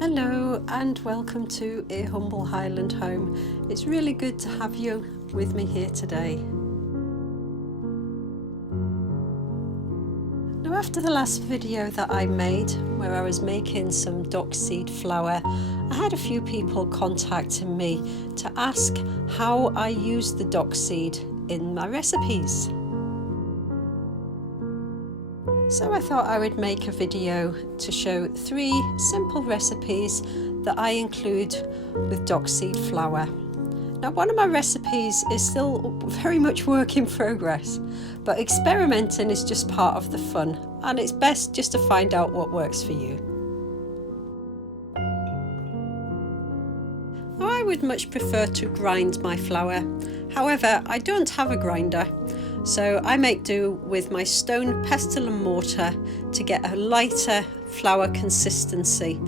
Hello and welcome to a humble Highland home. It's really good to have you with me here today. Now, after the last video that I made where I was making some Dockseed flour, I had a few people contacting me to ask how I use the Dockseed in my recipes. So I thought I would make a video to show 3 simple recipes that I include with Dockseed flour. Now, one of my recipes is still very much work in progress, but experimenting is just part of the fun, and it's best just to find out what works for you. Now, I would much prefer to grind my flour. However, I don't have a grinder, so I make do with my stone pestle and mortar to get a lighter flour consistency,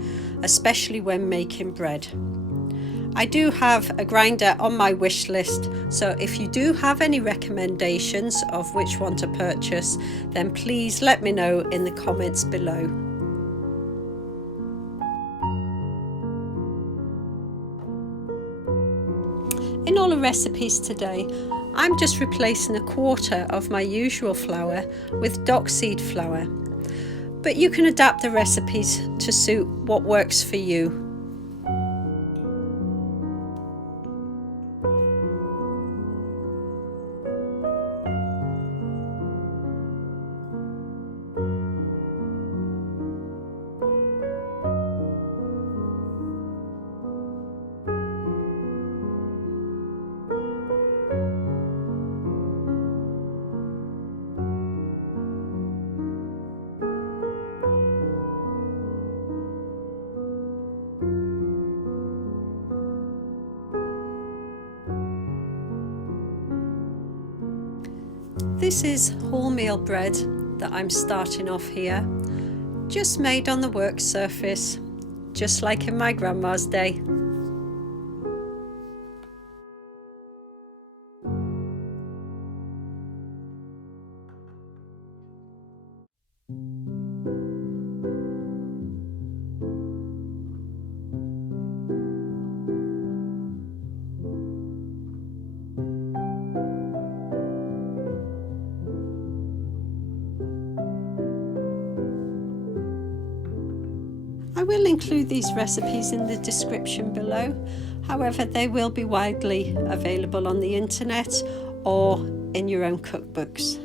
especially when making bread. I do have a grinder on my wish list, so if you do have any recommendations of which one to purchase, then please let me know in the comments below. In all the recipes today, I'm just replacing 1/4 of my usual flour with Dockseed flour, but you can adapt the recipes to suit what works for you. This is wholemeal bread that I'm starting off here, just made on the work surface, just like in my grandma's day. I will include these recipes in the description below. However, they will be widely available on the internet or in your own cookbooks.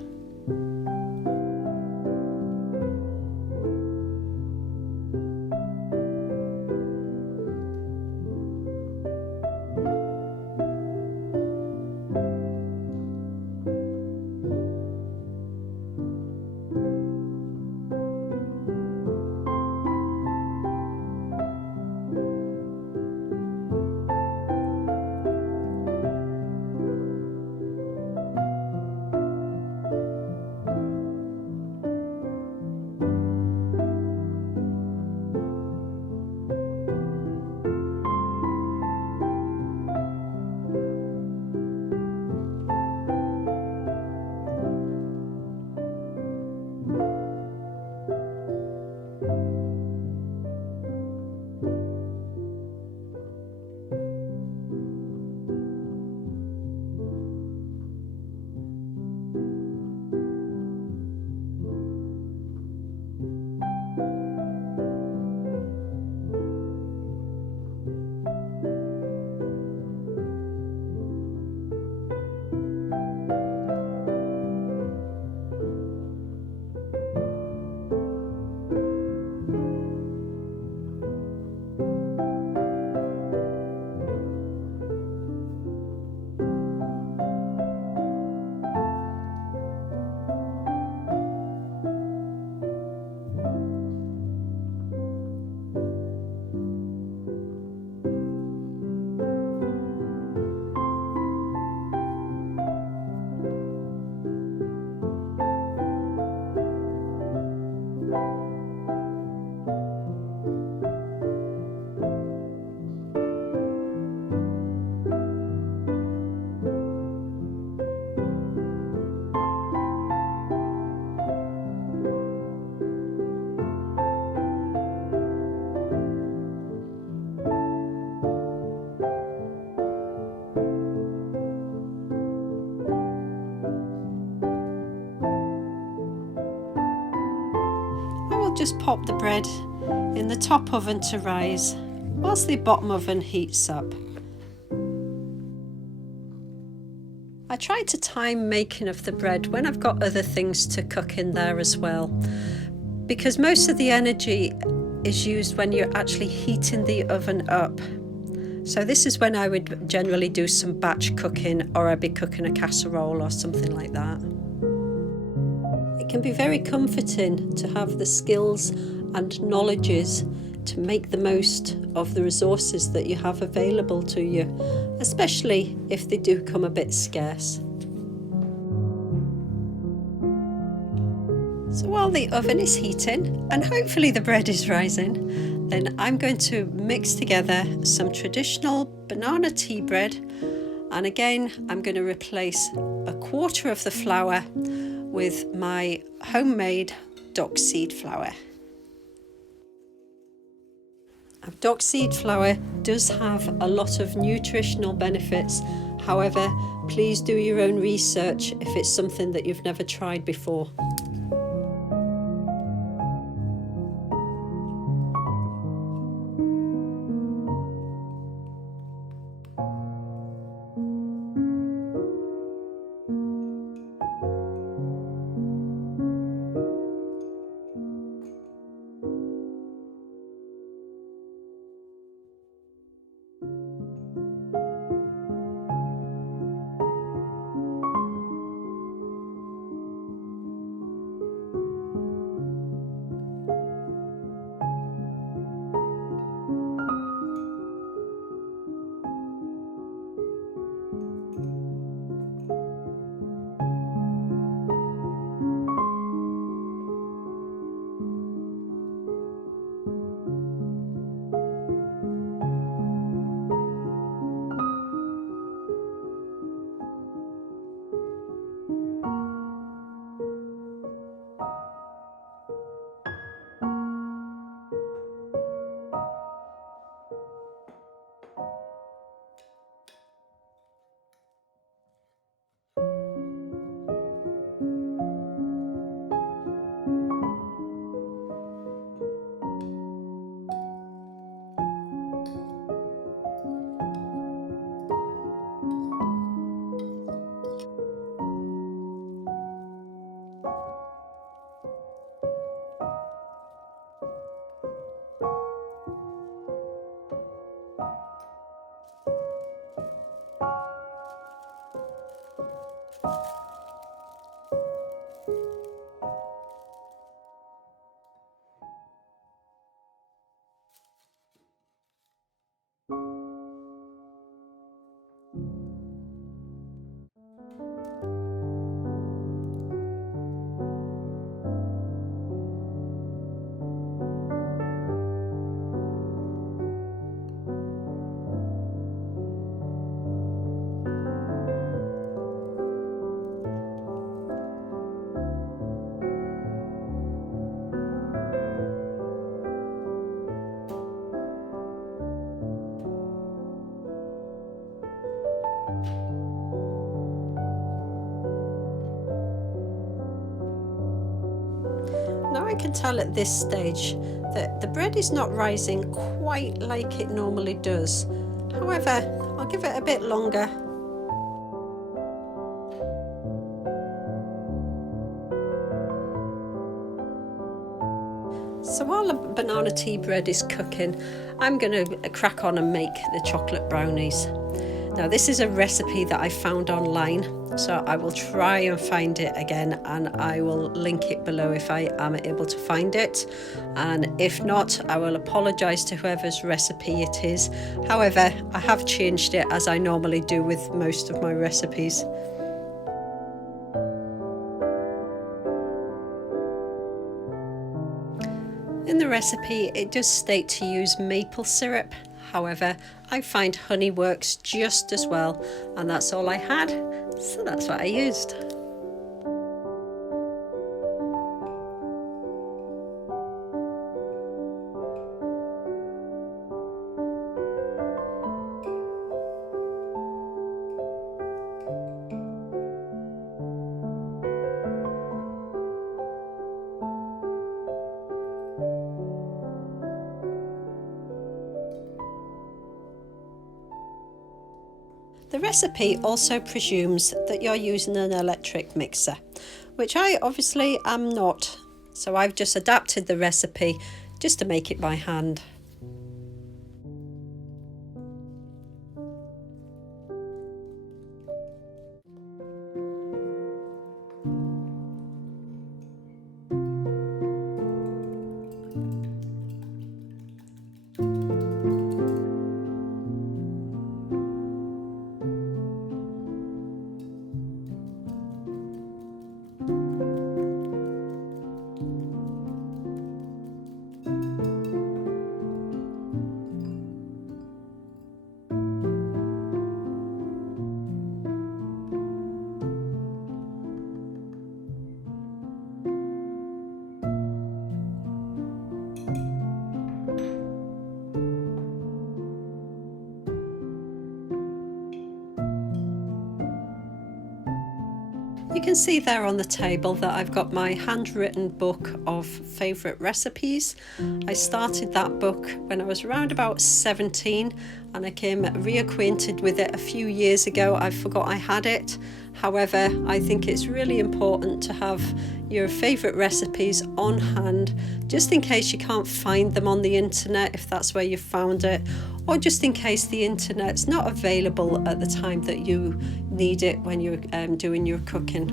just pop the bread in the top oven to rise whilst the bottom oven heats up. I try to time making of the bread when I've got other things to cook in there as well, because most of the energy is used when you're actually heating the oven up. So this is when I would generally do some batch cooking, or I'd be cooking a casserole or something like that. It can be very comforting to have the skills and knowledges to make the most of the resources that you have available to you, especially if they do come a bit scarce. So while the oven is heating and hopefully the bread is rising, then I'm going to mix together some traditional banana tea bread, and again I'm going to replace a quarter of the flour with my homemade Dockseed flour. Dockseed flour does have a lot of nutritional benefits. However, please do your own research if it's something that you've never tried before. Now I can tell at this stage that the bread is not rising quite like it normally does. However, I'll give it a bit longer. So while the banana tea bread is cooking, I'm going to crack on and make the chocolate brownies. Now this is a recipe that I found online, so I will try and find it again, and I will link it below if I am able to find it, and if not, I will apologise to whoever's recipe it is. However, I have changed it as I normally do with most of my recipes. In the recipe it does state to use maple syrup. However, I find honey works just as well, and that's all I had, so that's what I used. The recipe also presumes that you're using an electric mixer, which I obviously am not, so I've just adapted the recipe just to make it by hand. You can see there on the table that I've got my handwritten book of favourite recipes. I started that book when I was around about 17 and I came reacquainted with it a few years ago. I forgot I had it. However, I think it's really important to have your favourite recipes on hand, just in case you can't find them on the internet, if that's where you found it, or just in case the internet's not available at the time that you need it when you're doing your cooking.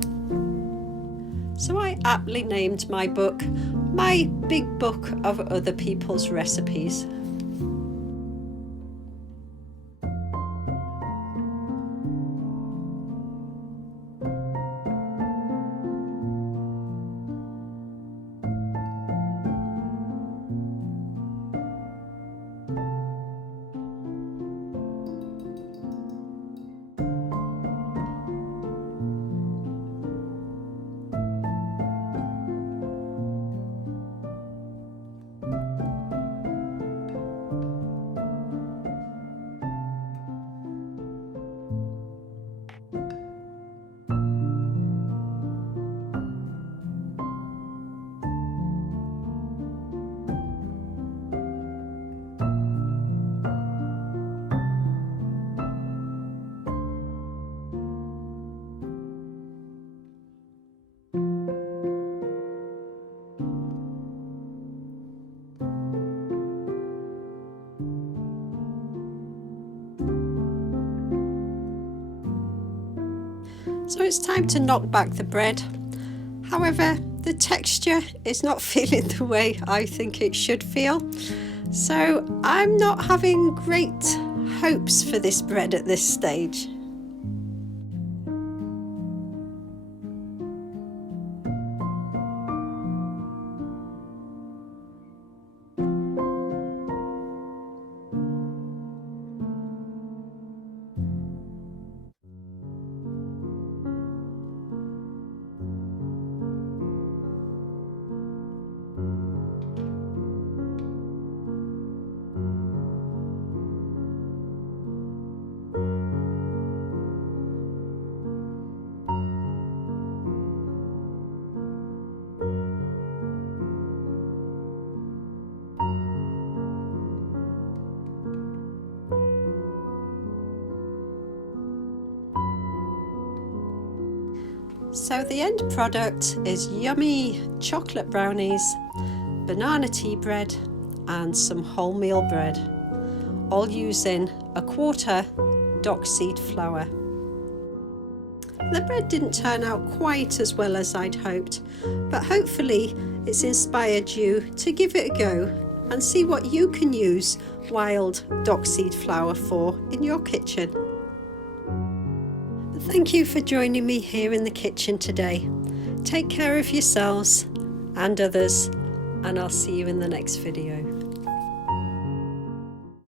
So I aptly named my book My Big Book of Other People's Recipes. So it's time to knock back the bread. However, the texture is not feeling the way I think it should feel. So I'm not having great hopes for this bread at this stage. So the end product is yummy chocolate brownies, banana tea bread and some wholemeal bread, all using 1/4 Dockseed flour. The bread didn't turn out quite as well as I'd hoped, but hopefully it's inspired you to give it a go and see what you can use wild Dockseed flour for in your kitchen. Thank you for joining me here in the kitchen today. Take care of yourselves and others, and I'll see you in the next video.